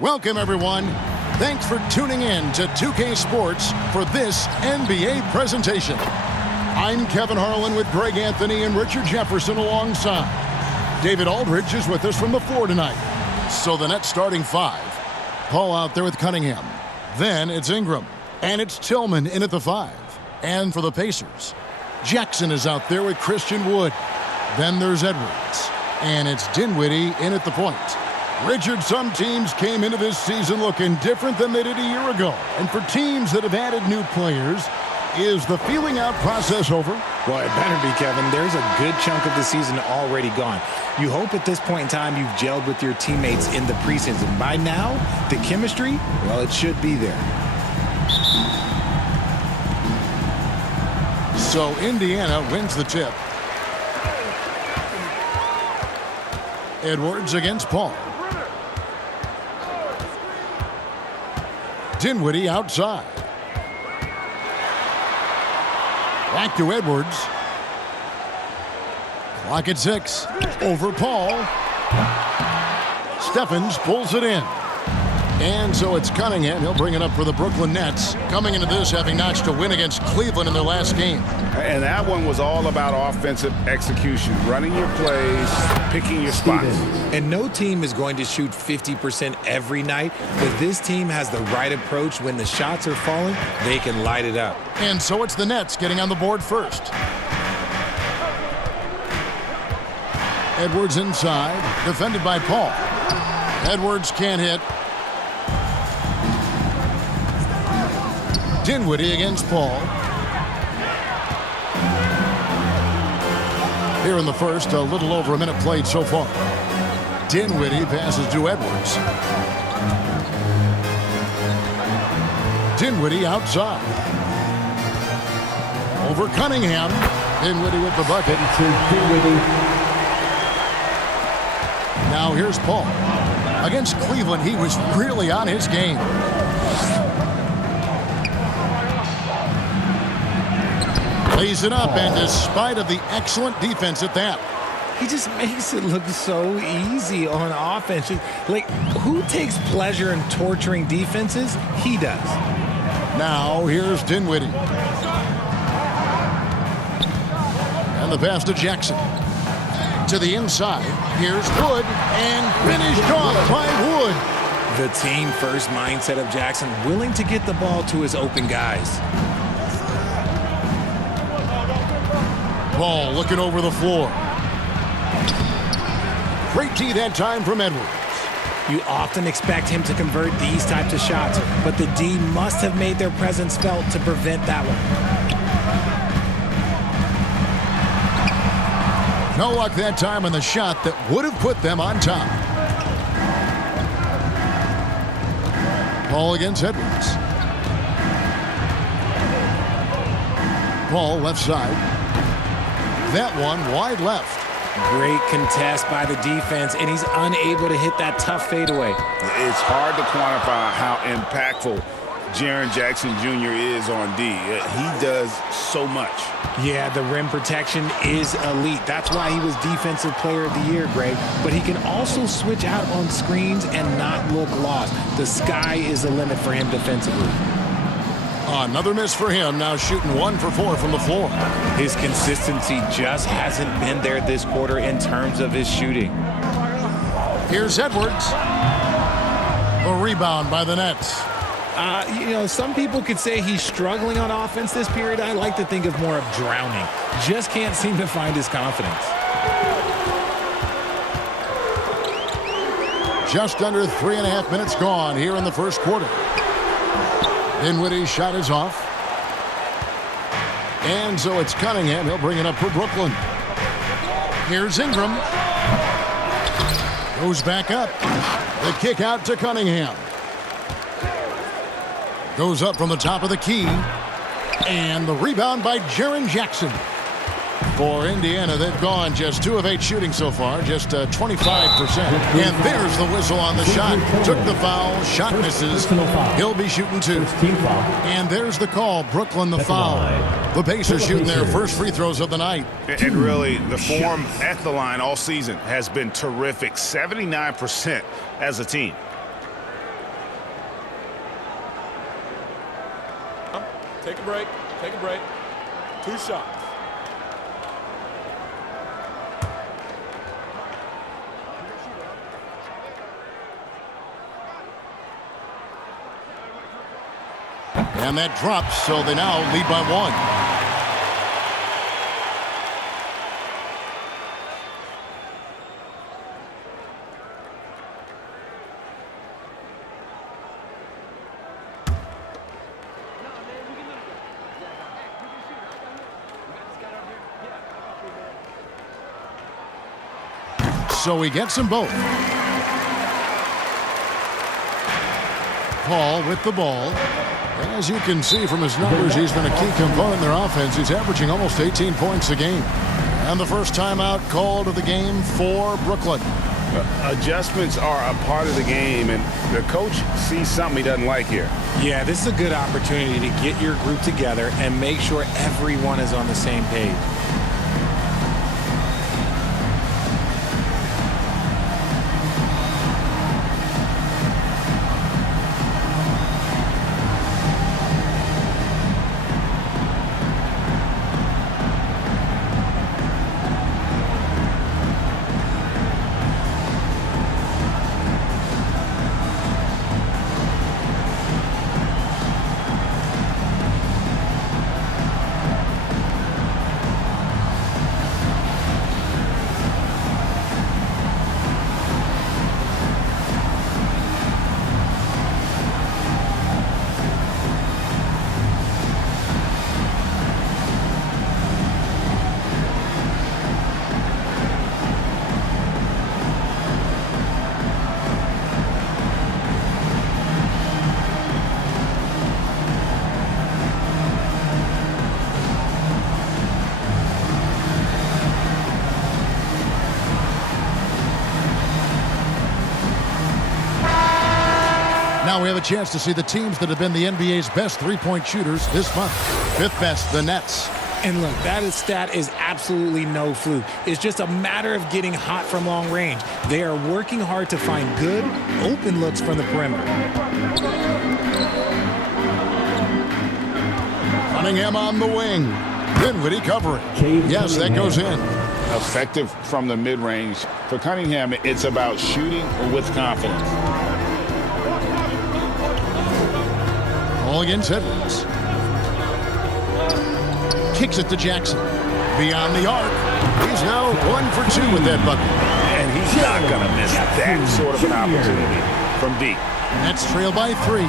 Welcome, everyone. Thanks for tuning in to 2K Sports for this NBA presentation. I'm Kevin Harlan with Greg Anthony and Richard Jefferson alongside. David Aldridge is with us from the floor tonight. So the Nets starting five. Paul out there with Cunningham. Then it's Ingram. And it's Tillman in at the five. And for the Pacers, Jackson is out there with Christian Wood. Then there's Edwards. And it's Dinwiddie in at the point. Richard, some teams came into this season looking different than they did a year ago. And for teams that have added new players, is the feeling out process over? Well, it better be, Kevin. There's a good chunk of the season already gone. You hope at this point in time you've gelled with your teammates in the preseason. By now, the chemistry, well, it should be there. So Indiana wins the tip. Edwards against Paul. Dinwiddie outside. Back to Edwards. Clock at 6. Over Paul. Stephens pulls it in. And so it's Cunningham. He'll bring it up for the Brooklyn Nets. Coming into this having notched a win against Cleveland in their last game. And that one was all about offensive execution. Running your plays, picking your spots. And no team is going to shoot 50% every night. But this team has the right approach. When the shots are falling, they can light it up. And so it's the Nets getting on the board first. Edwards inside. Defended by Paul. Edwards can't hit. Dinwiddie against Paul. Here in the first, a little over a minute played so far. Dinwiddie passes to Edwards. Dinwiddie outside. Over Cunningham. Dinwiddie with the bucket. Now here's Paul. Against Cleveland, he was really on his game. Lays it up, and despite of the excellent defense at that, he just makes it look so easy on offense. Like, who takes pleasure in torturing defenses? He does. Now here's Dinwiddie. And the pass to Jackson. To the inside. Here's Wood, and finished off by Wood. The team-first mindset of Jackson, willing to get the ball to his open guys. Ball looking over the floor. Great D that time from Edwards. You often expect him to convert these types of shots, but the D must have made their presence felt to prevent that one. No luck that time on the shot that would have put them on top. Paul against Edwards. Paul left side. That one wide left. Great contest by the defense, and he's unable to hit that tough fadeaway. It's hard to quantify how impactful Jaren Jackson Jr. is on D. He does so much. Yeah, the rim protection is elite. That's why he was Defensive Player of the Year, Greg. But he can also switch out on screens and not look lost. The sky is the limit for him defensively. Another miss for him, now shooting 1 for 4 from the floor. His consistency just hasn't been there this quarter in terms of his shooting. Here's Edwards. The rebound by the Nets. Some people could say he's struggling on offense this period. I like to think of more of drowning. Just can't seem to find his confidence. Just under 3.5 minutes gone here in the first quarter. Dinwiddie's shot is off. And so it's Cunningham. He'll bring it up for Brooklyn. Here's Ingram. Goes back up. The kick out to Cunningham. Goes up from the top of the key. And the rebound by Jaren Jackson. For Indiana, they've gone just 2 of 8 shooting so far, just 25%. And there's the whistle on the shot. Took the foul, shot misses. He'll be shooting 2. And there's the call, Brooklyn the foul. The Pacers shooting their first free throws of the night. And really, the form at the line all season has been terrific. 79% as a team. Take a break. Take a break. 2 shots. And that drops, so they now lead by 1. So he gets them both. Paul with the ball. As you can see from his numbers, he's been a key component in their offense. He's averaging almost 18 points a game. And the first timeout called of the game for Brooklyn. Adjustments are a part of the game, and the coach sees something he doesn't like here. Yeah, this is a good opportunity to get your group together and make sure everyone is on the same page. Now we have a chance to see the teams that have been the NBA's best three-point shooters this month. 5th best, the Nets. And look, stat is absolutely no fluke. It's just a matter of getting hot from long range. They are working hard to find good, open looks from the perimeter. Cunningham on the wing. Dinwiddie covering. Yes, that goes in. Effective from the mid-range. For Cunningham, it's about shooting with confidence. All against Edwards. Kicks it to Jackson. Beyond the arc. He's now 1 for 2 with that bucket. And he's not going to miss that sort of an opportunity from deep. Nets trail by 3.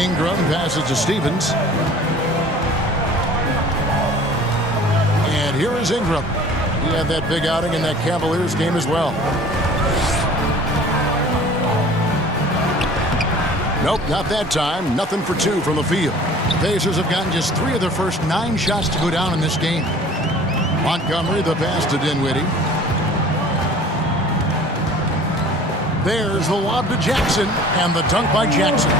Ingram passes to Stevens. And here is Ingram. He had that big outing in that Cavaliers game as well. Nope, not that time. Nothing for 2 from the field. The Pacers have gotten just 3 of their first 9 shots to go down in this game. Montgomery, the pass to Dinwiddie. There's the lob to Jackson, and the dunk by Jackson.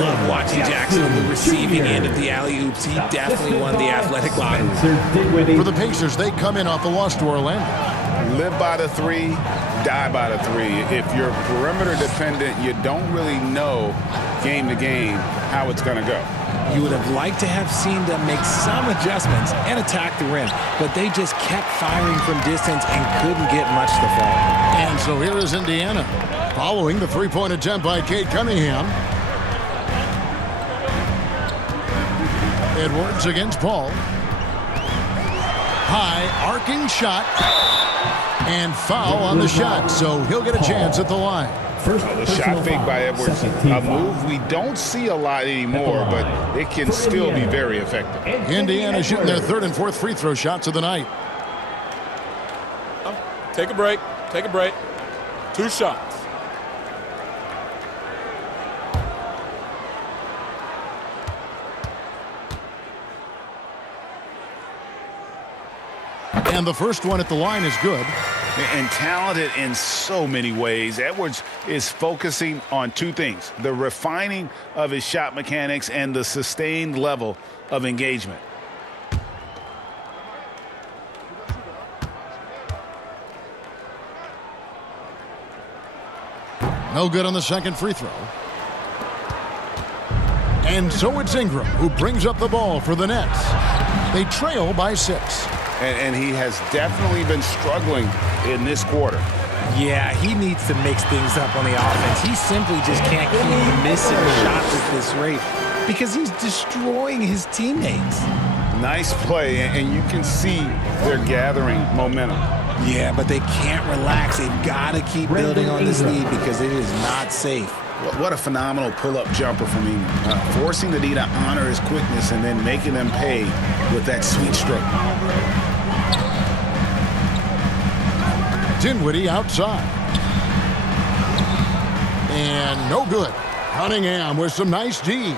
Love watching Jackson on the receiving end of the alley-oops. He definitely won the athletic lottery. For the Pacers, they come in off the loss to Orlando. Live by the 3, die by the 3. If you're perimeter dependent, you don't really know game to game how it's going to go. You would have liked to have seen them make some adjustments and attack the rim, but they just kept firing from distance and couldn't get much to fall. And so here is Indiana, following the three-point attempt by Cade Cunningham. Edwards against Paul. High, arcing shot, and foul on the shot, so he'll get a chance at the line. The shot fake by Edwards, a move we don't see a lot anymore, but it can still be very effective. Indiana shooting their 3rd and 4th free throw shots of the night. Take a break. Take a break. 2 shots. And the first one at the line is good. And talented in so many ways. Edwards is focusing on 2 things: the refining of his shot mechanics and the sustained level of engagement. No good on the second free throw. And so it's Ingram who brings up the ball for the Nets. They trail by 6. And he has definitely been struggling in this quarter. Yeah, he needs to mix things up on the offense. He simply just can't keep missing shots at this rate because he's destroying his teammates. Nice play, and you can see they're gathering momentum. Yeah, but they can't relax. They've got to keep building on this lead because it is not safe. What a phenomenal pull-up jumper from Ingram. Forcing the D to honor his quickness and then making them pay with that sweet stroke. Dinwiddie outside. And no good. Cunningham with some nice D.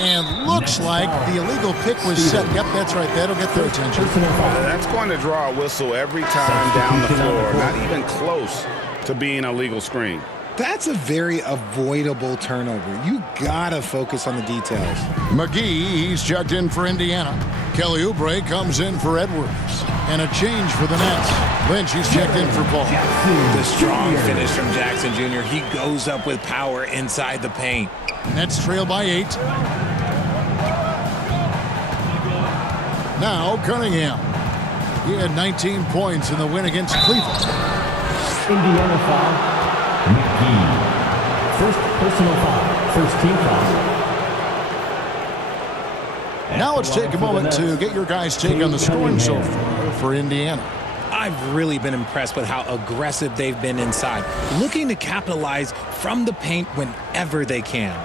And looks like the illegal pick was set. Yep, that's right. That'll get their attention. That's going to draw a whistle every time down the floor. Not even close to being a legal screen. That's a very avoidable turnover. You got to focus on the details. McGee, he's checked in for Indiana. Kelly Oubre comes in for Edwards. And a change for the Nets. Lynch, he's checked in for Paul. The strong finish from Jackson Jr. He goes up with power inside the paint. Nets trail by 8. Now Cunningham. He had 19 points in the win against Cleveland. Indiana foul. McGee. First personal foul. First team foul. Now let's take a moment to get your guys' take on the scoring so far for Indiana. I've really been impressed with how aggressive they've been inside, looking to capitalize from the paint whenever they can.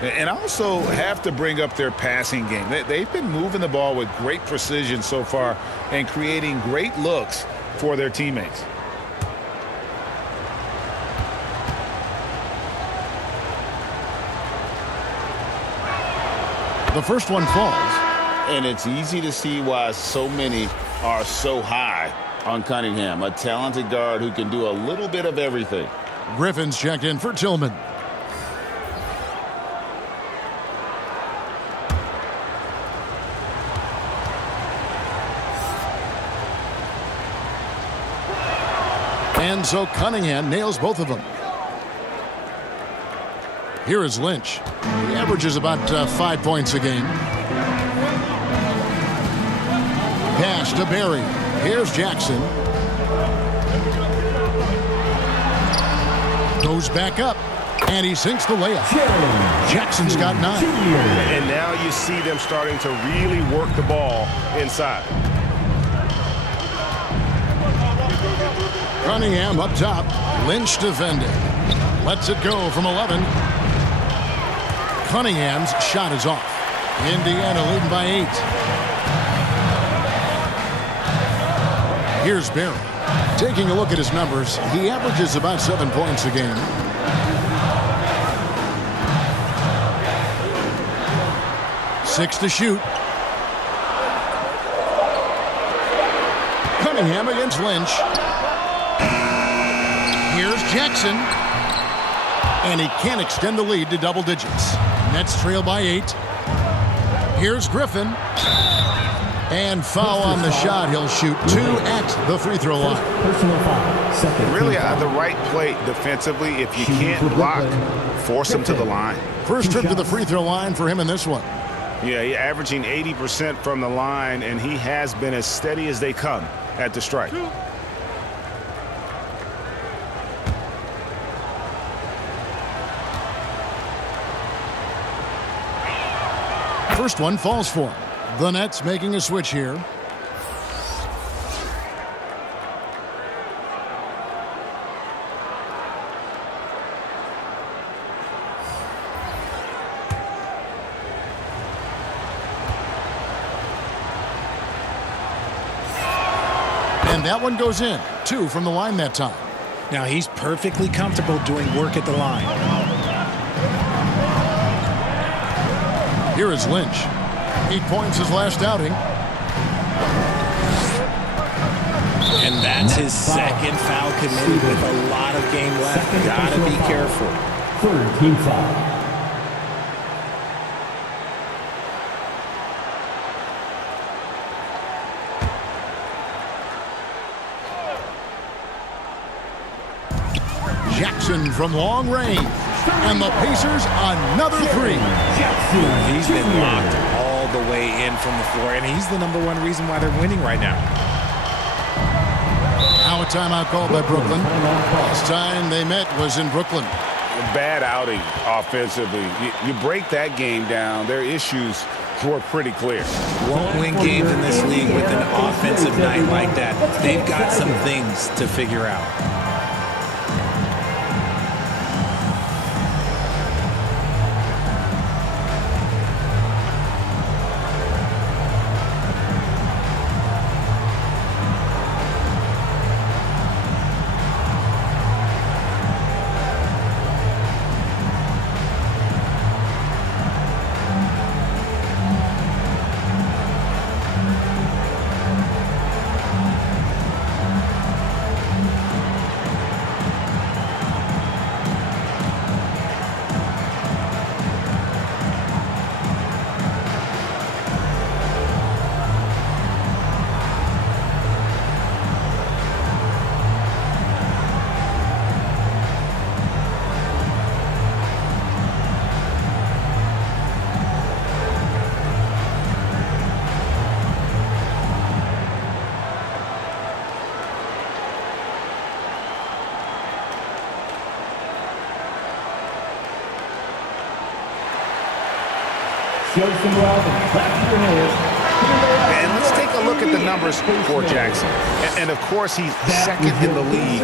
And also have to bring up their passing game. They've been moving the ball with great precision so far and creating great looks for their teammates. The first one falls. And it's easy to see why so many are so high on Cunningham, a talented guard who can do a little bit of everything. Griffin's checked in for Tillman. And so Cunningham nails both of them. Here is Lynch. He averages about 5 points a game. Pass to Barry. Here's Jackson. Goes back up. And he sinks the layup. Jackson's got 9. And now you see them starting to really work the ball inside. Cunningham up top. Lynch defending. Lets it go from 11. Cunningham's shot is off. Indiana leading by 8. Here's Barry. Taking a look at his numbers, he averages about 7 points a game. Six to shoot. Cunningham against Lynch. Here's Jackson. And he can't extend the lead to double digits. Nets trail by 8. Here's Griffin. And foul on the shot. He'll shoot 2 at the free throw line. Personal foul. Second. Really at the right plate defensively. If you can't block, force him to the line. First trip to the free throw line for him in this one. Yeah, he's averaging 80% from the line, and he has been as steady as they come at the strike. First one falls for him. The Nets making a switch here. And that one goes in. 2 from the line that time. Now he's perfectly comfortable doing work at the line. Here is Lynch. 8 points his last outing. And that's his second foul committed with a lot of game left. Gotta be careful. Third team foul. Jackson from long range. And the Pacers another three. He's been locked all the way in from the floor, and he's the #1 reason why they're winning right now. Now a timeout called by Brooklyn. Last time they met was in Brooklyn. A bad outing offensively. You break that game down, their issues were pretty clear. Won't win games in this league with an offensive night like that. They've got some things to figure out. Show some love and clap your hands. And let's take a look at the numbers for Jackson. And of course, he's second in the league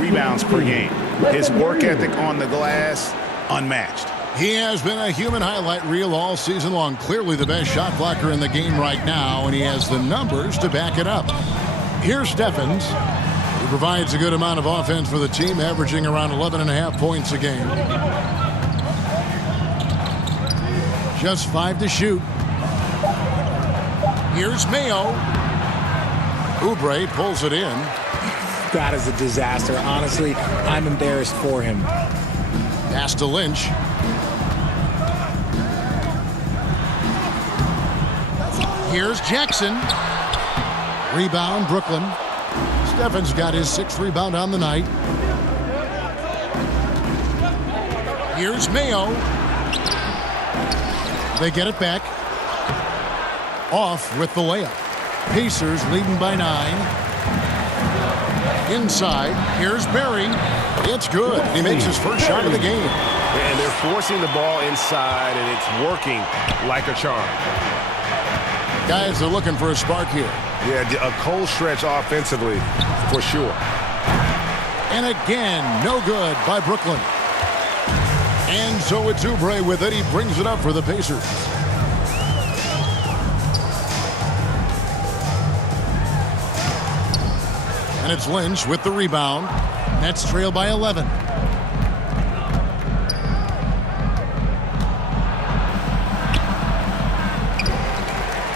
rebounds per game. His work ethic on the glass, unmatched. He has been a human highlight reel all season long. Clearly the best shot blocker in the game right now, and he has the numbers to back it up. Here's Steffens. He provides a good amount of offense for the team, averaging around 11.5 points a game. Just 5 to shoot. Here's Mayo. Oubre pulls it in. That is a disaster. Honestly, I'm embarrassed for him. Pass to Lynch. Here's Jackson. Rebound, Brooklyn. Steffens got his 6th rebound on the night. Here's Mayo. They get it back. Off with the layup. Pacers leading by 9. Inside, here's Berry. It's good. He makes his first shot of the game. And they're forcing the ball inside, and it's working like a charm. Guys are looking for a spark here. Yeah, a cold stretch offensively, for sure. And again, no good by Brooklyn. And so it's Oubre with it. He brings it up for the Pacers. And it's Lynch with the rebound. Nets trail by 11.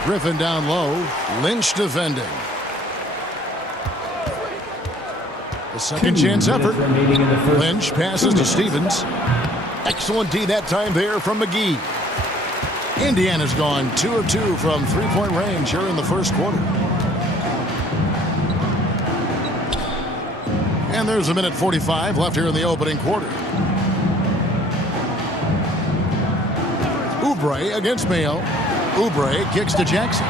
Griffin down low. Lynch defending. The second chance effort. Lynch passes to Stevens. Excellent D that time there from McGee. Indiana's gone 2 of 2 from three-point range here in the first quarter. And there's a minute 45 left here in the opening quarter. Oubre against Mayo. Oubre kicks to Jackson.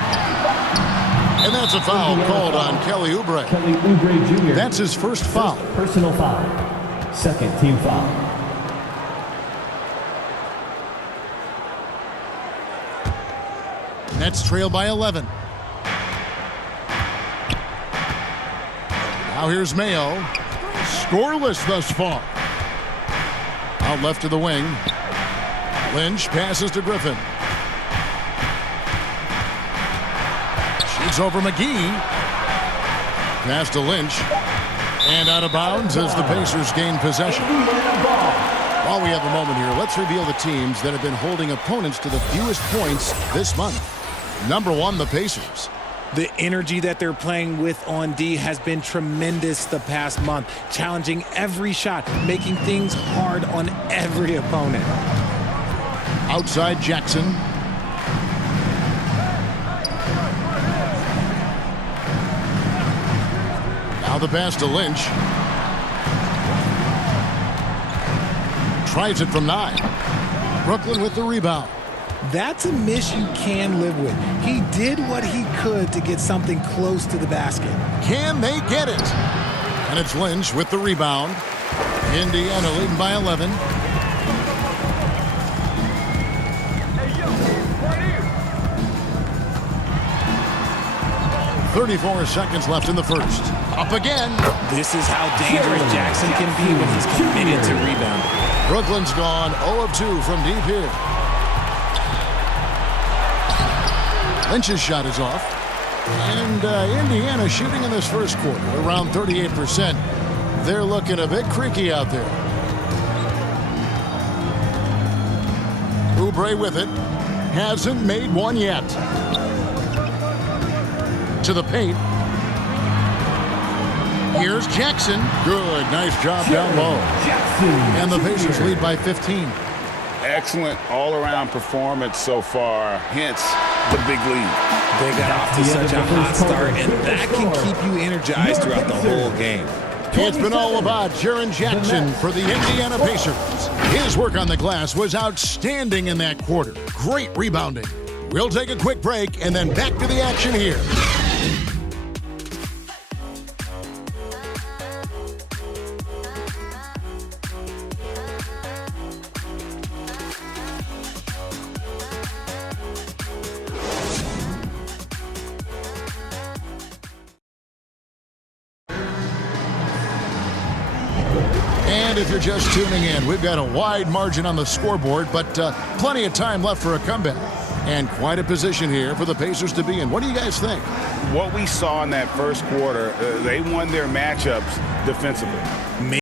And that's a foul called on Kelly Oubre. Kelly Oubre Jr. That's his first foul. Personal foul. Second team foul. Nets trail by 11. Now here's Mayo. Scoreless thus far. Out left to the wing. Lynch passes to Griffin. Shoots over McGee. Pass to Lynch. And out of bounds as the Pacers gain possession. While we have a moment here, let's reveal the teams that have been holding opponents to the fewest points this month. Number 1, the Pacers. The energy that they're playing with on D has been tremendous the past month, challenging every shot, making things hard on every opponent. Outside Jackson. Now the pass to Lynch. tries it from 9. Brooklyn with the rebound. That's a miss you can live with. He did what he could to get something close to the basket. Can they get it? And it's Lynch with the rebound. Indiana leading by 11. 34 seconds left in the first. Up again. This is how dangerous Jackson can be when he's committed to rebounding. Brooklyn's gone 0 of 2 from deep here. Lynch's shot is off. And Indiana shooting in this first quarter around 38%. They're looking a bit creaky out there. Oubre with it. Hasn't made one yet. To the paint. Here's Jackson. Good. Nice job down low. And the Pacers lead by 15. Excellent all-around performance so far, hence the big lead. They got off to such a hot start, and that can keep you energized throughout the whole game. It's been all about Jaren Jackson for the Indiana Pacers. His work on the glass was outstanding in that quarter. Great rebounding. We'll take a quick break and then back to the action here. And if you're just tuning in, we've got a wide margin on the scoreboard, but plenty of time left for a comeback. And quite a position here for the Pacers to be in. What do you guys think? What we saw in that first quarter, they won their matchups defensively.